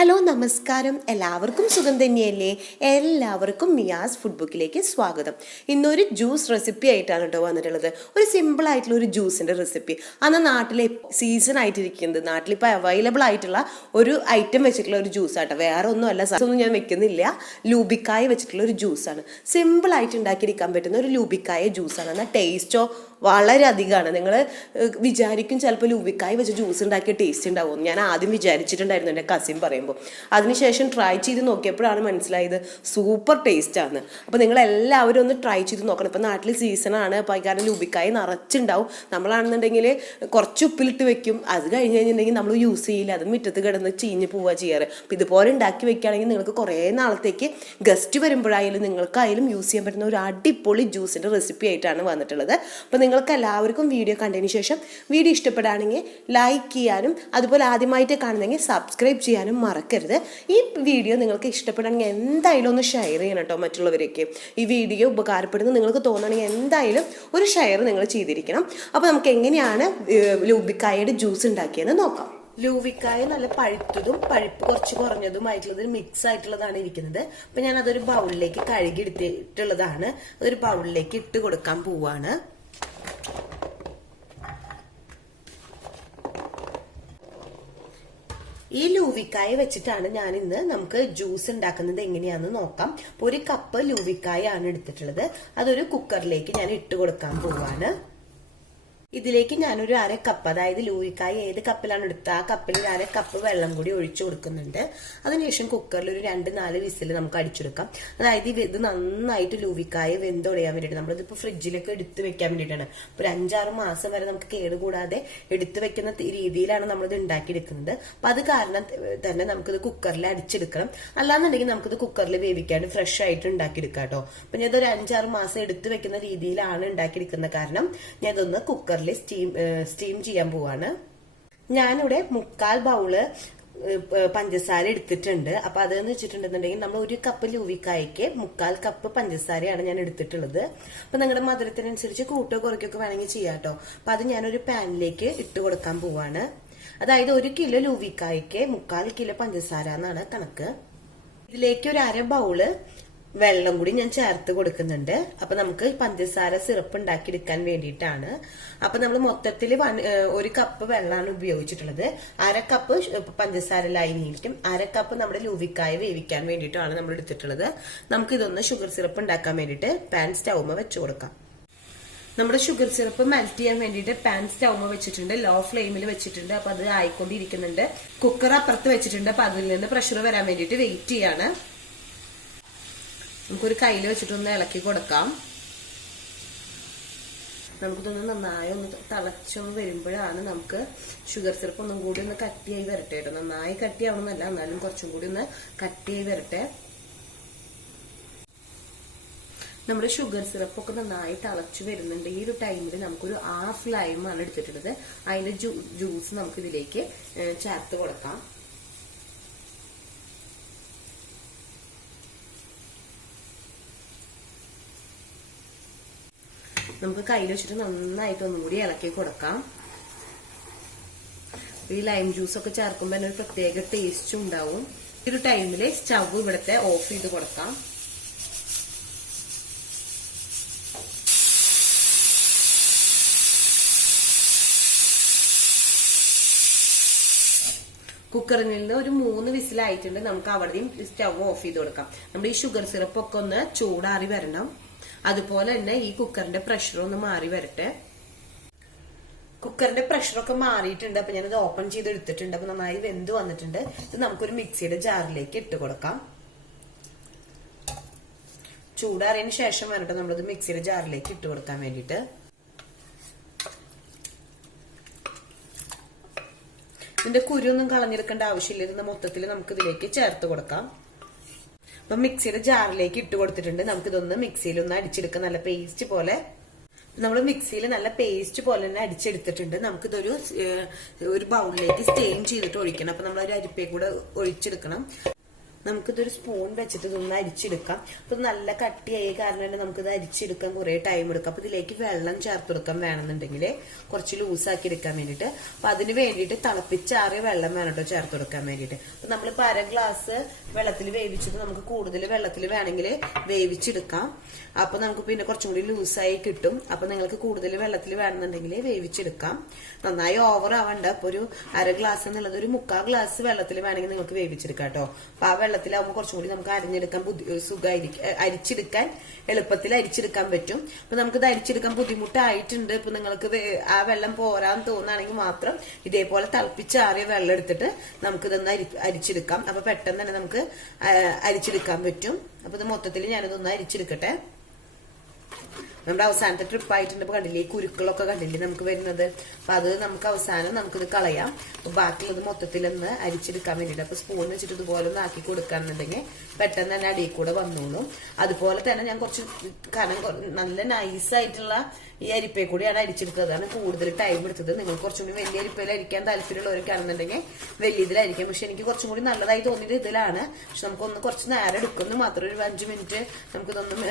Hello നമസ്കാരം, എല്ലാവർക്കും സുഖം തന്നെയല്ലേ? എല്ലാവർക്കും മിയാസ് ഫുഡ് ബുക്കിലേക്ക് സ്വാഗതം. ഇന്നൊരു ജ്യൂസ് റെസിപ്പി ആയിട്ടാണ് കേട്ടോ വന്നിട്ടുള്ളത്. ഒരു സിമ്പിൾ ആയിട്ടുള്ള ഒരു ജ്യൂസിൻ്റെ റെസിപ്പി. അന്ന് നാട്ടിലെ സീസൺ ആയിട്ടിരിക്കുന്നത്, നാട്ടിലിപ്പോൾ അവൈലബിൾ ആയിട്ടുള്ള ഒരു ഐറ്റം വെച്ചിട്ടുള്ള ഒരു ജ്യൂസാട്ടോ. വേറെ ഒന്നുമല്ല, ഒന്നും ഞാൻ വെക്കുന്നില്ല. ലൂബിക്കായ വെച്ചിട്ടുള്ള ഒരു ജ്യൂസാണ്. സിമ്പിളായിട്ട് ഉണ്ടാക്കിയെടുക്കാൻ പറ്റുന്ന ഒരു ലൂബിക്കായ ജ്യൂസാണ്. എന്നാൽ ടേസ്റ്റോ വളരെ അധികമാണ്. നിങ്ങൾ വിചാരിക്കും ചിലപ്പോൾ ലൂബിക്കായ വെച്ച് ജ്യൂസ് ഉണ്ടാക്കിയ ടേസ്റ്റ് ഉണ്ടാവും. ഞാൻ ആദ്യം വിചാരിച്ചിട്ടുണ്ടായിരുന്നു, എൻ്റെ കസിൻ പറയുമ്പോൾ. അതിനുശേഷം ട്രൈ ചെയ്ത് നോക്കിയപ്പോഴാണ് മനസ്സിലായത് സൂപ്പർ ടേസ്റ്റാണ്. അപ്പോൾ നിങ്ങൾ എല്ലാവരും ഒന്ന് ട്രൈ ചെയ്ത് നോക്കണം. ഇപ്പോൾ നാട്ടിൽ സീസണാണ്, അപ്പോൾ കാരണം ലൂബിക്കായ നിറച്ചുണ്ടാവും. നമ്മളാണെന്നുണ്ടെങ്കിൽ കുറച്ച് ഉപ്പിലിട്ട് വെക്കും, അത് കഴിഞ്ഞ് കഴിഞ്ഞിട്ടുണ്ടെങ്കിൽ നമ്മൾ യൂസ് ചെയ്യില്ല, അത് മുറ്റത്ത് കിടന്ന് ചീഞ്ഞ് പോവുക ചെയ്യാറ്. അപ്പോൾ ഇതുപോലെ ഉണ്ടാക്കി വെക്കുകയാണെങ്കിൽ നിങ്ങൾക്ക് കുറേ നാളത്തേക്ക് ഗസ്റ്റ് വരുമ്പോഴായാലും നിങ്ങൾക്കായാലും യൂസ് ചെയ്യാൻ പറ്റുന്ന ഒരു അടിപൊളി ജ്യൂസിൻ്റെ റെസിപ്പി ആയിട്ടാണ് വന്നിട്ടുള്ളത്. അപ്പോൾ നിങ്ങൾക്ക് എല്ലാവർക്കും വീഡിയോ കണ്ടതിന് ശേഷം വീഡിയോ ഇഷ്ടപ്പെടുകയാണെങ്കിൽ ലൈക്ക് ചെയ്യാനും അതുപോലെ ആദ്യമായിട്ട് കാണുന്നെങ്കിൽ സബ്സ്ക്രൈബ് ചെയ്യാനും മറക്കരുത്. ഈ വീഡിയോ നിങ്ങൾക്ക് ഇഷ്ടപ്പെടുകയാണെങ്കിൽ എന്തായാലും ഒന്ന് ഷെയർ ചെയ്യണം കേട്ടോ മറ്റുള്ളവരേക്ക്. ഈ വീഡിയോ ഉപകാരപ്പെടുന്നത് നിങ്ങൾക്ക് തോന്നുകയാണെങ്കിൽ എന്തായാലും ഒരു ഷെയർ നിങ്ങൾ ചെയ്തിരിക്കണം. അപ്പോൾ നമുക്ക് എങ്ങനെയാണ് ലൂബിക്കായയുടെ ജ്യൂസ് ഉണ്ടാക്കിയെന്ന് നോക്കാം. ലൂബിക്കായ നല്ല പഴുത്തതും പഴുപ്പ് കുറച്ച് കുറഞ്ഞതുമായിട്ടുള്ളത് മിക്സ് ആയിട്ടുള്ളതാണ് ഇരിക്കുന്നത്. അപ്പൊ ഞാൻ അതൊരു ബൗളിലേക്ക് കഴുകി എടുത്തിട്ടുള്ളതാണ്. അതൊരു ബൗളിലേക്ക് ഇട്ട് കൊടുക്കാൻ പോവാണ്. ഈ ലൂവിക്കായ വെച്ചിട്ടാണ് ഞാൻ ഇന്ന് നമുക്ക് ജ്യൂസ് ഉണ്ടാക്കുന്നത് എങ്ങനെയാണെന്ന് നോക്കാം. അപ്പോൾ ഒരു കപ്പ് ലൂവിക്കായ ആണ് എടുത്തിട്ടുള്ളത്. അതൊരു കുക്കറിലേക്ക് ഞാൻ ഇട്ട് കൊടുക്കാൻ പോവാണ്. ഇതിലേക്ക് ഞാനൊരു അര കപ്പ്, അതായത് ലൂവിക്കായ ഏത് കപ്പിലാണ് എടുത്തത് ആ കപ്പിൽ ഒരു അര കപ്പ് വെള്ളം കൂടി ഒഴിച്ചു കൊടുക്കുന്നുണ്ട്. അതിനുശേഷം കുക്കറിൽ ഒരു 2-4 വിസിൽ നമുക്ക് അടിച്ചെടുക്കാം. അതായത് ഇത് നന്നായിട്ട് ലൂവിക്കായ വെന്തൊടയാൻ വേണ്ടിയിട്ട്, നമ്മളിതിപ്പോൾ ഫ്രിഡ്ജിലൊക്കെ എടുത്ത് വെക്കാൻ വേണ്ടിയിട്ടാണ്. ഇപ്പോൾ ഒരു 5-6 മാസം വരെ നമുക്ക് കേടുകൂടാതെ എടുത്തു വെക്കുന്ന രീതിയിലാണ് നമ്മളിത് ഉണ്ടാക്കിയെടുക്കുന്നത്. അപ്പം അത് കാരണം തന്നെ നമുക്കിത് കുക്കറിൽ അടിച്ചെടുക്കണം. അല്ലാന്നുണ്ടെങ്കിൽ നമുക്കിത് കുക്കറിൽ വേവിക്കാണ്ട് ഫ്രഷ് ആയിട്ട് ഉണ്ടാക്കിയെടുക്കാം കേട്ടോ. അപ്പം ഞാൻ ഇതൊരു 5-6 മാസം എടുത്തു വെക്കുന്ന രീതിയിലാണ് ഉണ്ടാക്കിയെടുക്കുന്നത്. കാരണം ഞാൻ ഇതൊന്ന് കുക്കറിൽ സ്റ്റീം ചെയ്യാൻ പോവാണ്. ഞാനിവിടെ 1/4 ബൗള് പഞ്ചസാര എടുത്തിട്ടുണ്ട്. അപ്പൊ അതെന്ന് വെച്ചിട്ടുണ്ടെന്നുണ്ടെങ്കിൽ നമ്മൾ ഒരു കപ്പ് ലൂവിക്കായ്ക്ക് 1/4 കപ്പ് പഞ്ചസാരയാണ് ഞാൻ എടുത്തിട്ടുള്ളത്. അപ്പൊ നിങ്ങളുടെ മധുരത്തിനനുസരിച്ച് കൂട്ടോ കുറയ്ക്കൊക്കെ വേണമെങ്കിൽ ചെയ്യാം കേട്ടോ. അപ്പൊ അത് ഞാനൊരു പാനിലേക്ക് ഇട്ട് കൊടുക്കാൻ പോവാണ്. അതായത് 1 കിലോ ലൂവിക്കായ്ക്ക് 1/4 കിലോ പഞ്ചസാര എന്നാണ് കണക്ക്. ഇതിലേക്ക് ഒരു അര ബൗള് വെള്ളം കൂടി ഞാൻ ചേർത്ത് കൊടുക്കുന്നുണ്ട്. അപ്പൊ നമുക്ക് പഞ്ചസാര സിറപ്പ് ഉണ്ടാക്കി എടുക്കാൻ വേണ്ടിയിട്ടാണ്. അപ്പൊ നമ്മൾ മൊത്തത്തിൽ 1 കപ്പ് വെള്ളമാണ് ഉപയോഗിച്ചിട്ടുള്ളത്. അര കപ്പ് പഞ്ചസാര ലൈനിക്കും അര കപ്പ് നമ്മുടെ ലൂവിക്കായ വേവിക്കാൻ വേണ്ടിയിട്ടാണ് നമ്മൾ എടുത്തിട്ടുള്ളത്. നമുക്ക് ഇതൊന്ന് ഷുഗർ സിറപ്പ് ഉണ്ടാക്കാൻ വേണ്ടിയിട്ട് പാൻ സ്റ്റൗമ വെച്ചു കൊടുക്കാം. നമ്മുടെ ഷുഗർ സിറപ്പ് മെൽറ്റ് ചെയ്യാൻ വേണ്ടിയിട്ട് പാൻ സ്റ്റൗമ വെച്ചിട്ടുണ്ട്, ലോ ഫ്ലെയിമിൽ വെച്ചിട്ടുണ്ട്. അപ്പൊ അത് ആയിക്കൊണ്ടിരിക്കുന്നുണ്ട്. കുക്കർ അപ്പുറത്ത് വെച്ചിട്ടുണ്ട്. അപ്പൊ അതിൽ നിന്ന് പ്രഷർ വരാൻ വേണ്ടിയിട്ട് വെയിറ്റ് ചെയ്യാണ്. നമുക്കൊരു കയ്യിൽ വെച്ചിട്ടൊന്ന് ഇളക്കി കൊടുക്കാം. നമുക്കിതൊന്ന് നന്നായി ഒന്ന് തിളച്ചൊന്ന് വരുമ്പോഴാണ് നമുക്ക് ഷുഗർ സിറപ്പ് ഒന്നും കൂടി ഒന്ന് കട്ടിയായി വരട്ടെ കേട്ടോ. നന്നായി കട്ടിയാവണമെന്നല്ല, എന്നാലും കുറച്ചും കൂടി ഒന്ന് കട്ടിയായി വരട്ടെ. നമ്മുടെ ഷുഗർ സിറപ്പ് ഒക്കെ നന്നായി തിളച്ചു വരുന്നുണ്ട്. ഈ ഒരു ടൈമിൽ നമുക്കൊരു 1/2 ലൈമാണ് എടുത്തിട്ടുള്ളത്. അതിന്റെ ജ്യൂസ് നമുക്ക് ഇതിലേക്ക് ചേർത്ത് കൊടുക്കാം. നമുക്ക് കയ്യിൽ വെച്ചിട്ട് നന്നായിട്ട് ഒന്നുകൂടി ഇളക്കി കൊടുക്കാം. ഈ ലൈം ജ്യൂസ് ഒക്കെ ചേർക്കുമ്പോൾ തന്നെ ഒരു പ്രത്യേക ടേസ്റ്റും ഉണ്ടാവും. ഈ ഒരു ടൈമില് സ്റ്റവ് ഇവിടുത്തെ ഓഫ് ചെയ്ത് കൊടുക്കാം. കുക്കറിൽ നിന്ന് ഒരു 3 വിസിലായിട്ടുണ്ട്. നമുക്ക് അവിടെയും സ്റ്റവ് ഓഫ് ചെയ്ത് കൊടുക്കാം. നമ്മുടെ ഈ ഷുഗർ സിറപ്പ് ഒക്കെ ഒന്ന് ചൂടാറി വരണം. അതുപോലെ തന്നെ ഈ കുക്കറിന്റെ പ്രഷർ ഒന്ന് മാറി വരട്ടെ. കുക്കറിന്റെ പ്രഷറൊക്കെ മാറിയിട്ടുണ്ട്. അപ്പൊ ഞാനത് ഓപ്പൺ ചെയ്ത് എടുത്തിട്ടുണ്ട്. അപ്പൊ നന്നായി വെന്ത് വന്നിട്ടുണ്ട്. ഇത് നമുക്കൊരു മിക്സിയുടെ ജാറിലേക്ക് ഇട്ട് കൊടുക്കാം. ചൂടാറിയതിന് ശേഷം വന്നിട്ട് നമ്മളത് മിക്സിയുടെ ജാറിലേക്ക് ഇട്ട് കൊടുക്കാൻ വേണ്ടിയിട്ട്. ഇതിന്റെ കുരുവൊന്നും കളഞ്ഞെടുക്കേണ്ട ആവശ്യമില്ല. ഇത് മൊത്തത്തിൽ നമുക്ക് ഇതിലേക്ക് ചേർത്ത് കൊടുക്കാം. അപ്പൊ മിക്സിയുടെ ജാറിലേക്ക് ഇട്ട് കൊടുത്തിട്ടുണ്ട്. നമുക്കിതൊന്ന് മിക്സിയിലൊന്ന് അടിച്ചെടുക്കാം. നല്ല പേസ്റ്റ് പോലെ നമ്മൾ മിക്സിയിൽ നല്ല പേസ്റ്റ് പോലെ തന്നെ അടിച്ചെടുത്തിട്ടുണ്ട്. നമുക്കിതൊരു ബൗളിലേക്ക് സ്റ്റെയിൻ ചെയ്തിട്ട് ഒഴിക്കണം. അപ്പൊ നമ്മളൊരു അരിപ്പയെ കൂടെ ഒഴിച്ചെടുക്കണം. നമുക്കിതൊരു സ്പൂൺ വെച്ചിട്ട് ഇതൊന്ന് അരിച്ചെടുക്കാം. അപ്പൊ നല്ല കട്ടിയായി കാരണം തന്നെ നമുക്കിത് അരിച്ചെടുക്കാൻ കുറെ ടൈം എടുക്കാം. അപ്പൊ ഇതിലേക്ക് വെള്ളം ചേർത്ത് കൊടുക്കാൻ വേണമെന്നുണ്ടെങ്കിൽ കുറച്ച് ലൂസാക്കി എടുക്കാൻ വേണ്ടിയിട്ട്. അപ്പൊ അതിന് വേണ്ടിയിട്ട് തിളപ്പിച്ചാറിയ വെള്ളം വേണം കേട്ടോ ചേർത്ത് കൊടുക്കാൻ വേണ്ടിയിട്ട്. അപ്പൊ നമ്മളിപ്പോ 1/2 ഗ്ലാസ് വെള്ളത്തിൽ വേവിച്ചത് നമുക്ക് കൂടുതൽ വെള്ളത്തിൽ വേണമെങ്കിൽ വേവിച്ചെടുക്കാം. അപ്പൊ നമുക്ക് പിന്നെ കുറച്ചും കൂടി ലൂസായി കിട്ടും. അപ്പൊ നിങ്ങൾക്ക് കൂടുതൽ വെള്ളത്തിൽ വേണമെന്നുണ്ടെങ്കിൽ വേവിച്ചെടുക്കാം. നന്നായി ഓവർ ആവണ്ട. അപ്പൊ ഒരു 1/2 ഗ്ലാസ് എന്നുള്ളത് ഒരു 3/4 ഗ്ലാസ് വെള്ളത്തിൽ വേണമെങ്കിൽ നിങ്ങൾക്ക് വേവിച്ചെടുക്കാം കേട്ടോ. അപ്പൊ ആ വെള്ളത്തിലാവുമ്പോൾ കുറച്ചും കൂടി നമുക്ക് അരിഞ്ഞെടുക്കാൻ സുഖമായിരിക്കും, അരിച്ചെടുക്കാൻ എളുപ്പത്തിൽ അരിച്ചെടുക്കാൻ പറ്റും. അപ്പൊ നമുക്കിത് അരിച്ചെടുക്കാൻ ബുദ്ധിമുട്ടായിട്ടുണ്ട്. ഇപ്പൊ നിങ്ങൾക്ക് ആ വെള്ളം പോരാന്ന് തോന്നുകയാണെങ്കിൽ മാത്രം ഇതേപോലെ തിളപ്പിച്ചാറിയ വെള്ളം എടുത്തിട്ട് നമുക്കിതൊന്ന് അരിച്ചെടുക്കാം. അപ്പൊ പെട്ടെന്ന് തന്നെ നമുക്ക് അരിച്ചെടുക്കാൻ പറ്റും. അപ്പൊ ഇത് മൊത്തത്തിൽ ഞാനിതൊന്ന് അരിച്ചെടുക്കട്ടെ. നമ്മുടെ അവസാനത്തെ ട്രിപ്പ് ആയിട്ടുണ്ട്. ഇപ്പൊ കണ്ടില്ലേ, ഈ കുരുക്കളൊക്കെ കണ്ടില്ലേ നമുക്ക് വരുന്നത്. അപ്പൊ അത് നമുക്ക് അവസാനം നമുക്കിത് കളയാം. അപ്പൊ ബാക്കിയുള്ളത് മൊത്തത്തിലൊന്ന് അരിച്ചെടുക്കാൻ വേണ്ടിയിട്ട്. അപ്പൊ സ്പൂൺ വെച്ചിട്ട് ഇതുപോലെ ഒന്ന് ആക്കി കൊടുക്കാന്നുണ്ടെങ്കിൽ പെട്ടെന്ന് തന്നെ അടിയിൽ കൂടെ വന്നോളും. അതുപോലെ തന്നെ ഞാൻ കുറച്ച് നല്ല നൈസായിട്ടുള്ള ഈ അരിപ്പയെ കൂടിയാണ് അരിച്ചെടുത്തതാണ് കൂടുതൽ ടൈം എടുത്തത്. നിങ്ങൾ കുറച്ചും കൂടി വലിയ അരിപ്പയിൽ അരിക്കാൻ താല്പര്യമുള്ളവർക്കാണെന്നുണ്ടെങ്കിൽ വലിയ ഇതിലായിരിക്കും. പക്ഷെ എനിക്ക് കുറച്ചും കൂടി നല്ലതായി തോന്നിയത് ഇതിലാണ്. പക്ഷെ നമുക്കൊന്ന് കുറച്ച് നേരം എടുക്കുന്നു മാത്രം. ഒരു 5 മിനിറ്റ് നമുക്കിതൊന്നും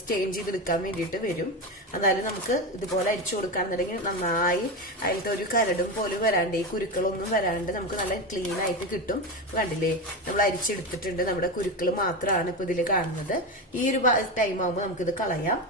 സ്റ്റെയിൻ ചെയ്തെടുക്കാൻ വേണ്ടിയിട്ട് വരും. എന്നാലും നമുക്ക് ഇതുപോലെ അരിച്ചു കൊടുക്കാന്നുണ്ടെങ്കിൽ നന്നായി അതിലത്തെ ഒരു കരടും പോലും വരാണ്ട് ഈ കുരുക്കളൊന്നും വരാണ്ട് നമുക്ക് നല്ല ക്ലീൻ ആയിട്ട് കിട്ടും. കണ്ടില്ലേ, നമ്മൾ അരിച്ചെടുത്തിട്ടുണ്ട്. നമ്മുടെ കുരുക്കൾ മാത്രമാണ് ഇപ്പൊ ഇതിൽ കാണുന്നത്. ഈ ഒരു ടൈം ആകുമ്പോൾ നമുക്കിത് കളയാം.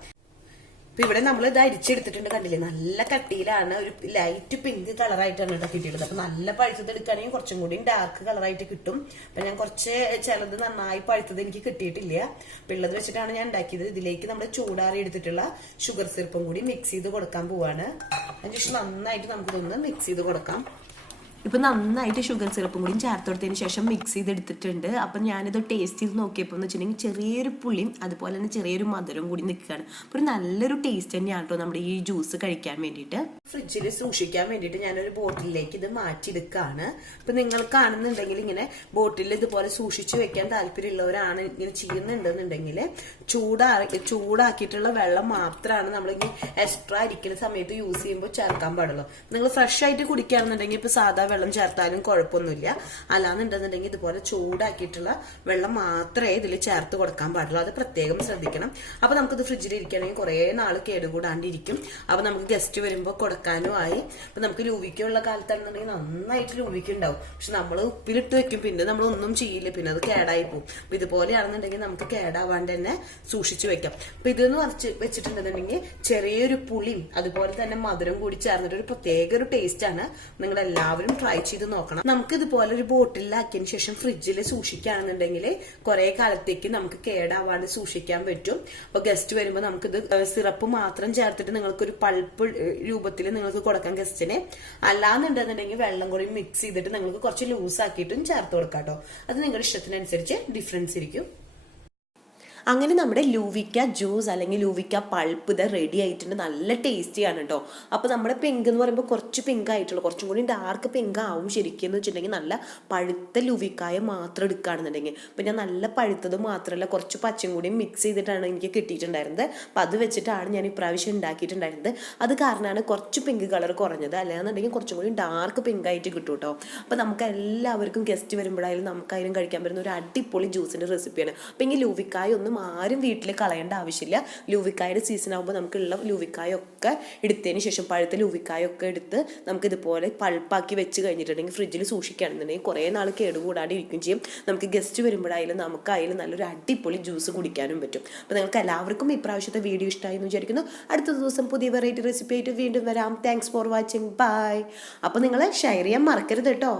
അപ്പൊ ഇവിടെ നമ്മൾ ഇത് അരിച്ചെടുത്തിട്ടുണ്ട്. കണ്ടില്ലേ, നല്ല കട്ടിയിലാണ്. ഒരു ലൈറ്റ് പിങ്ക് കളറായിട്ടാണ് കേട്ടോ കിട്ടിയിട്ടുള്ളത്. അപ്പൊ നല്ല പഴുത്തത് എടുക്കുകയാണെങ്കിൽ കുറച്ചും കൂടി ഡാർക്ക് കളറായിട്ട് കിട്ടും. അപ്പൊ ഞാൻ കുറച്ച് ചിലത് നന്നായി പഴുത്തത് എനിക്ക് കിട്ടിയിട്ടില്ല. അപ്പൊ ഉള്ളത് വെച്ചിട്ടാണ് ഞാൻ ഉണ്ടാക്കിയത്. ഇതിലേക്ക് നമ്മൾ ചൂടാറി എടുത്തിട്ടുള്ള ഷുഗർ സിറപ്പും കൂടി മിക്സ് ചെയ്ത് കൊടുക്കാൻ പോവാണ്. അതിനുശേഷം നന്നായിട്ട് നമുക്കിതൊന്ന് മിക്സ് ചെയ്ത് കൊടുക്കാം. ഇപ്പൊ നന്നായിട്ട് ഷുഗർ സിറപ്പും കൂടി ചേർത്ത് കൊടുത്തതിന് ശേഷം മിക്സ് ചെയ്തെടുത്തിട്ടുണ്ട്. അപ്പൊ ഞാനിത് ടേസ്റ്റ് ചെയ്ത് നോക്കിയപ്പോൾ എന്ന് വെച്ചിട്ടുണ്ടെങ്കിൽ ചെറിയൊരു പുളിയും അതുപോലെ തന്നെ ചെറിയൊരു മധുരവും കൂടി നിൽക്കുകയാണ്. അപ്പൊ ഒരു നല്ലൊരു ടേസ്റ്റ് തന്നെയാണ് കേട്ടോ നമ്മുടെ ഈ ജ്യൂസ് കഴിക്കാൻ വേണ്ടിയിട്ട്. ഫ്രിഡ്ജിൽ സൂക്ഷിക്കാൻ വേണ്ടിയിട്ട് ഞാനൊരു ബോട്ടിലേക്ക് ഇത് മാറ്റിയെടുക്കുകയാണ്. അപ്പൊ നിങ്ങൾ കാണുന്നുണ്ടെങ്കിൽ ഇങ്ങനെ ബോട്ടിൽ ഇതുപോലെ സൂക്ഷിച്ചു വെക്കാൻ താല്പര്യമുള്ളവരാണ് ഇങ്ങനെ ചെയ്യുന്നുണ്ടെന്നുണ്ടെങ്കിൽ ചൂടാക്കിയിട്ടുള്ള വെള്ളം മാത്രമാണ് നമ്മളിങ്ങനെ എക്സ്ട്രാ ഇരിക്കുന്ന സമയത്ത് യൂസ് ചെയ്യുമ്പോൾ ചേർക്കാൻ പാടുള്ളൂ. നിങ്ങൾ ഫ്രഷ് ആയിട്ട് കുടിക്കുകയാണെന്നുണ്ടെങ്കിൽ ഇപ്പൊ സാധാ വെള്ളം ചേർത്താലും കുഴപ്പമൊന്നുമില്ല. അല്ലാന്നുണ്ടെന്നുണ്ടെങ്കിൽ ഇതുപോലെ ചൂടാക്കിയിട്ടുള്ള വെള്ളം മാത്രമേ ഇതിൽ ചേർത്ത് കൊടുക്കാൻ പാടുള്ളൂ. അത് പ്രത്യേകം ശ്രദ്ധിക്കണം. അപ്പൊ നമുക്കിത് ഫ്രിഡ്ജിൽ ഇരിക്കണമെങ്കിൽ കുറെ നാൾ കേടുകൂടാണ്ടിരിക്കും. അപ്പൊ നമുക്ക് ഗസ്റ്റ് വരുമ്പോൾ കൊടുക്കാനും ആയി. അപ്പൊ നമുക്ക് ലൂവിക്കുള്ള കാലത്താണെന്നുണ്ടെങ്കിൽ നന്നായിട്ട് ലൂവിക്ക ഉണ്ടാവും. പക്ഷെ നമ്മൾ ഉപ്പിലിട്ട് വെക്കും, പിന്നെ നമ്മൾ ഒന്നും ചെയ്യില്ല, പിന്നെ അത് കേടായി പോകും. അപ്പൊ ഇതുപോലെയാണെന്നുണ്ടെങ്കിൽ നമുക്ക് കേടാവാണ്ട് തന്നെ സൂക്ഷിച്ചു വെക്കാം. അപ്പൊ ഇതൊന്ന് വെച്ചിട്ടുണ്ടെന്നുണ്ടെങ്കിൽ ചെറിയൊരു പുളിയും അതുപോലെ തന്നെ മധുരം കൂടി ചേർന്നിട്ട് ഒരു പ്രത്യേക ഒരു ടേസ്റ്റ് ആണ്. നിങ്ങൾ എല്ലാവരും ട്രൈ ചെയ്ത് നോക്കണം. നമുക്ക് ഇതുപോലെ ഒരു ബോട്ടിലാക്കിയതിന് ശേഷം ഫ്രിഡ്ജിൽ സൂക്ഷിക്കുകയാണെന്നുണ്ടെങ്കിൽ കുറെ കാലത്തേക്ക് നമുക്ക് കേടാവാണ്ട് സൂക്ഷിക്കാൻ പറ്റും. അപ്പൊ ഗസ്റ്റ് വരുമ്പോൾ നമുക്കിത് സിറപ്പ് മാത്രം ചേർത്തിട്ട് നിങ്ങൾക്കൊരു പൾപ്പ് രൂപത്തിൽ നിങ്ങൾക്ക് കൊടുക്കാം ഗസ്റ്റിന്. അല്ലാന്നുണ്ടെന്നുണ്ടെങ്കിൽ വെള്ളം കൂടി മിക്സ് ചെയ്തിട്ട് നിങ്ങൾക്ക് കുറച്ച് ലൂസ് ആക്കിയിട്ടും ചേർത്ത് കൊടുക്കാം കേട്ടോ. അത് നിങ്ങളുടെ ഇഷ്ടത്തിനനുസരിച്ച് ഡിഫറൻസ് ഇരിക്കും. അങ്ങനെ നമ്മുടെ ലൂവിക്ക ജ്യൂസ് അല്ലെങ്കിൽ ലൂവിക്ക പൾപ്പ് ഇത് റെഡി ആയിട്ടുണ്ട്. നല്ല ടേസ്റ്റിയാണ് കേട്ടോ. അപ്പോൾ നമ്മുടെ പിങ്ക് എന്ന് പറയുമ്പോൾ കുറച്ച് പിങ്ക് ആയിട്ടുള്ളൂ, കുറച്ചും കൂടി ഡാർക്ക് പിങ്ക് ആവും ശരിക്കും എന്ന് വെച്ചിട്ടുണ്ടെങ്കിൽ നല്ല പഴുത്ത ലൂവിക്കായ മാത്രം എടുക്കുകയാണെന്നുണ്ടെങ്കിൽ. അപ്പോൾ ഞാൻ നല്ല പഴുത്തത് മാത്രമല്ല കുറച്ച് പച്ചയും കൂടി മിക്സ് ചെയ്തിട്ടാണ് എനിക്ക് കിട്ടിയിട്ടുണ്ടായിരുന്നത്. അപ്പോൾ അത് വെച്ചിട്ടാണ് ഞാൻ ഇപ്രാവശ്യം ഉണ്ടാക്കിയിട്ടുണ്ടായിരുന്നത്. അത് കാരണമാണ് കുറച്ച് പിങ്ക് കളർ കുറഞ്ഞത്. അല്ലാന്നുണ്ടെങ്കിൽ കുറച്ചും കൂടി ഡാർക്ക് പിങ്ക് ആയിട്ട് കിട്ടും കേട്ടോ. അപ്പോൾ നമുക്ക് എല്ലാവർക്കും ഗസ്റ്റ് വരുമ്പോഴായാലും നമുക്കായാലും കഴിക്കാൻ പറ്റുന്ന ഒരു അടിപൊളി ജ്യൂസിൻ്റെ റെസിപ്പിയാണ്. അപ്പോൾ ഇങ്ങനെ ലൂവിക്കായ ഒന്നും ആരും വീട്ടിൽ കളയേണ്ട ആവശ്യമില്ല. ലൂവിക്കായുടെ സീസൺ ആകുമ്പോൾ നമുക്കുള്ള ലൂവിക്കായൊക്കെ എടുത്തതിന് ശേഷം പഴുത്ത ലൂവിക്കായൊക്കെ എടുത്ത് നമുക്ക് ഇതുപോലെ പൾപ്പാക്കി വെച്ച് കഴിഞ്ഞിട്ടുണ്ടെങ്കിൽ ഫ്രിഡ്ജിൽ സൂക്ഷിക്കുകയാണെന്നുണ്ടെങ്കിൽ കുറേ നാൾ കേടുകൂടാതെ ഇരിക്കുകയും ചെയ്യും. നമുക്ക് ഗസ്റ്റ് വരുമ്പോഴായാലും നമുക്കായാലും നല്ലൊരു അടിപൊളി ജ്യൂസ് കുടിക്കാനും പറ്റും. അപ്പോൾ നിങ്ങൾക്ക് എല്ലാവർക്കും ഇപ്രാവശ്യത്തെ വീഡിയോ ഇഷ്ടമായി എന്ന് വിചാരിക്കുന്നു. അടുത്ത ദിവസം പുതിയ വെറൈറ്റി റെസിപ്പി ആയിട്ട് വീണ്ടും വരാം. Thanks for watching. ബൈ. അപ്പോൾ നിങ്ങൾ ഷെയർ ചെയ്യാൻ മറക്കരുത് കേട്ടോ.